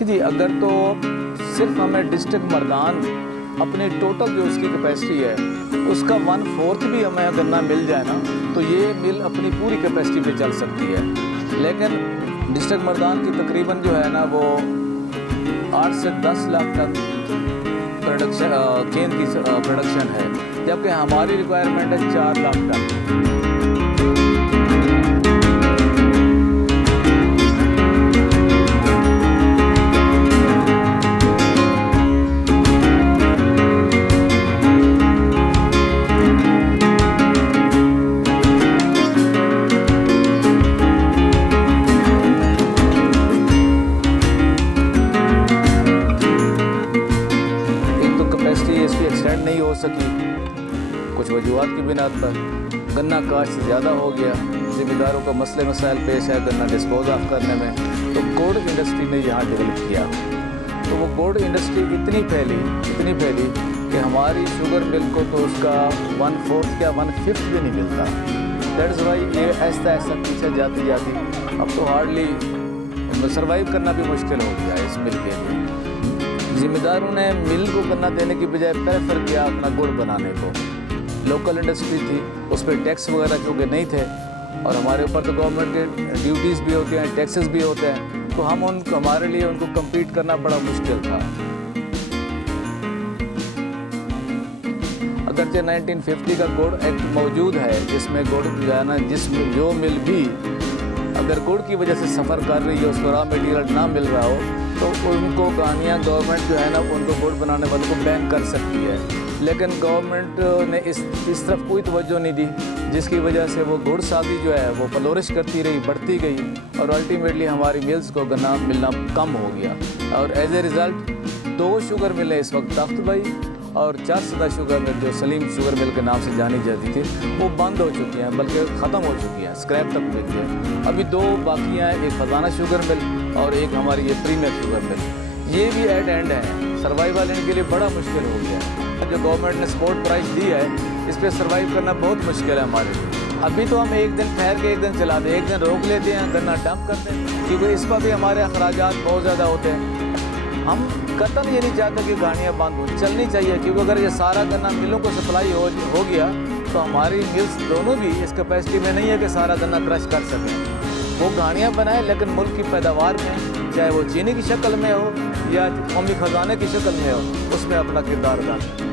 कि जी अगर तो सिर्फ हमें डिस्ट्रिक्ट मर्दान अपनी टोटल जो उसकी कैपेसिटी है उसका 1/4 भी हमें गन्ना मिल जाए ना तो ये मिल अपनी पूरी कैपेसिटी पे चल सकती है। लेकिन डिस्ट्रिक्ट मर्दान की तकरीबन जो है ना वो 8 से 10 लाख टन प्रोडक्शन गेंद की प्रोडक्शन है, जबकि हमारी रिक्वायरमेंट है 4 लाख टन। इसकी एक्सटेंड नहीं हो सकी कुछ वजूहत की बिनाद पर, गन्ना काश्त ज़्यादा हो गया, ज़िम्मेदारों का मसले मसाइल पेश है गन्ना डिस्पोज ऑफ करने में, तो गुड़ इंडस्ट्री ने यहाँ डेवलप किया। तो वो गुड़ इंडस्ट्री इतनी फैली कि हमारी शुगर मिल को तो उसका 1/4 क्या 1/5 भी नहीं मिलता। दैट्स वाई ये ऐसा पीछे जाती अब तो हार्डली सर्वाइव करना भी मुश्किल हो गया इस मिल के लिए। ज़िम्मेदारों ने मिल को गन्ना देने की बजाय प्रेफर किया अपना गुड़ बनाने को। लोकल इंडस्ट्री थी, उस पर टैक्स वगैरह चूँकि नहीं थे और हमारे ऊपर तो गवर्नमेंट के ड्यूटीज़ भी होती हैं, टैक्सेस भी होते हैं, तो हमारे लिए उनको कम्पीट करना बड़ा मुश्किल था। अगरचे 1950 का गुड़ एक्ट मौजूद है जिसमें गुड़ जो है ना जिसमें जो मिल भी अगर गुड़ की वजह से सफ़र कर रही है उसको रॉ मटेरियल ना मिल रहा हो तो उनको कहानियाँ गवर्नमेंट जो है ना उनको गुड़ बनाने वालों को बैन कर सकती है। लेकिन गवर्नमेंट ने इस तरफ कोई तवज्जो नहीं दी, जिसकी वजह से वो गुड़ सागी जो है वो फ्लोरिश करती रही, बढ़ती गई और अल्टीमेटली हमारी मिल्स को गन्ना मिलना कम हो गया। और एज ए रिज़ल्ट 2 शुगर मिलें इस वक्त तख्त भाई और 4 शुगर मिल जो सलीम शुगर मिल के नाम से जानी जाती थी वो बंद हो चुकी हैं, बल्कि ख़त्म हो चुकी हैं, स्क्रैप तक बिक गए। अभी 2 बाकी हैं, एक ख़जाना शुगर मिल और एक हमारी ये प्रीमियर शुगर मिल। ये भी एट एंड है, सर्वाइवल इनके लिए बड़ा मुश्किल हो गया है। जो गवर्नमेंट ने सपोर्ट प्राइस दी है इस पर सर्वाइव करना बहुत मुश्किल है हमारे लिए। अभी तो हम एक दिन ठहर के एक दिन चला दें, एक दिन रोक लेते हैं, गन्ना डंप करते हैं, क्योंकि इस पर भी हमारे अखराजात बहुत ज़्यादा होते हैं। हम कतन ये नहीं चाहते कि गाड़ियाँ बंद हो, चलनी चाहिए, क्योंकि अगर ये सारा गन्ना मिलों को सप्लाई हो गया तो हमारी मिल्स दोनों भी इस कैपेसिटी में नहीं है कि सारा गन्ना क्रश कर सकें। वो गाड़ियाँ बनाए लेकिन मुल्क की पैदावार में, चाहे वो चीनी की शक्ल में हो या कौमी खजाने की शक्ल में हो, उसमें अपना किरदार अदा करें।